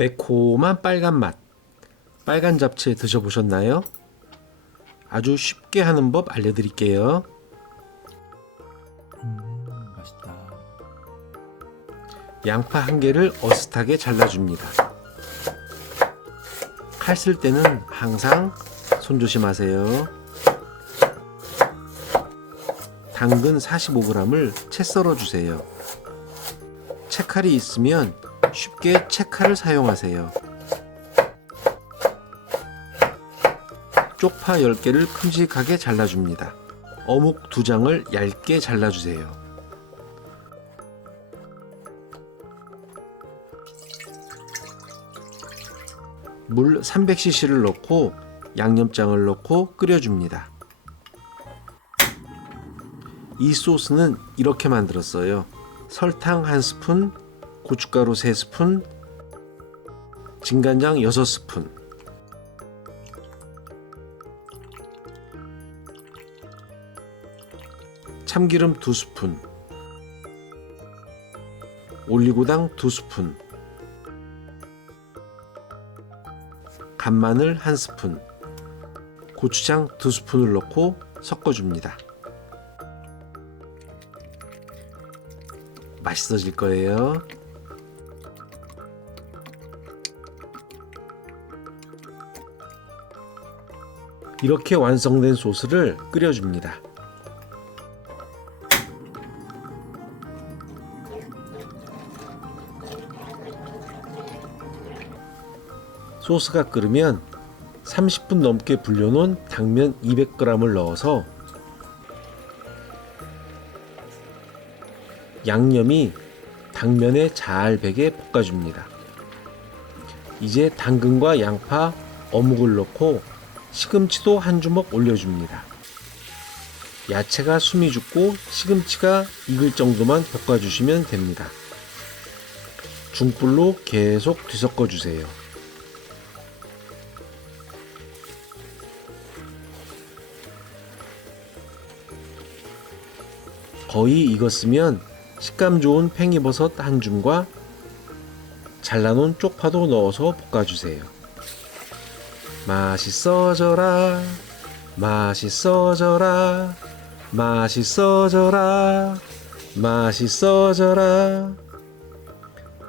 매콤한 빨간 맛, 빨간 잡채 드셔보셨나요? 아주 쉽게 하는 법 알려드릴게요. 맛있다. 양파 1개를 어슷하게 잘라줍니다. 칼 쓸 때는 항상 손 조심하세요. 당근 45g을 채 썰어주세요. 채칼이 있으면 쉽게 채칼을 사용하세요. 쪽파 10개를 큼직하게 잘라줍니다. 어묵 2장을 얇게 잘라주세요. 물 300cc를 넣고 양념장을 넣고 끓여줍니다. 이 소스는 이렇게 만들었어요. 설탕 1스푼, 고춧가루 3스푼, 진간장 6스푼, 참기름 2스푼, 올리고당 2스푼, 간마늘 1스푼, 고추장 2스푼을 넣고 섞어줍니다. 맛있어질 거예요. 이렇게 완성된 소스를 끓여줍니다. 소스가 끓으면 30분 넘게 불려놓은 당면 200g을 넣어서 양념이 당면에 잘 배게 볶아줍니다. 이제 당근과 양파, 어묵을 넣고 시금치도 한 주먹 올려줍니다. 야채가 숨이 죽고 시금치가 익을 정도만 볶아주시면 됩니다. 중불로 계속 뒤섞어주세요. 거의 익었으면 식감 좋은 팽이버섯 한 줌과 잘라놓은 쪽파도 넣어서 볶아주세요. 맛있어져라, 맛있어져라, 맛있어져라, 맛있어져라.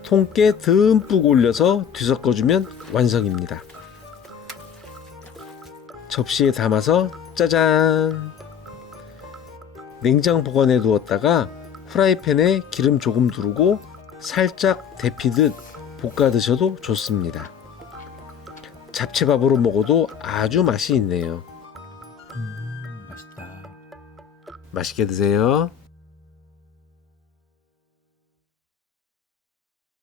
통깨 듬뿍 올려서 뒤섞어주면 완성입니다. 접시에 담아서 짜잔! 냉장 보관해 두었다가 프라이팬에 기름 조금 두르고 살짝 데피듯 볶아 드셔도 좋습니다. 잡채밥으로 먹어도 아주 맛이 있네요. 맛있다. 맛있게 드세요.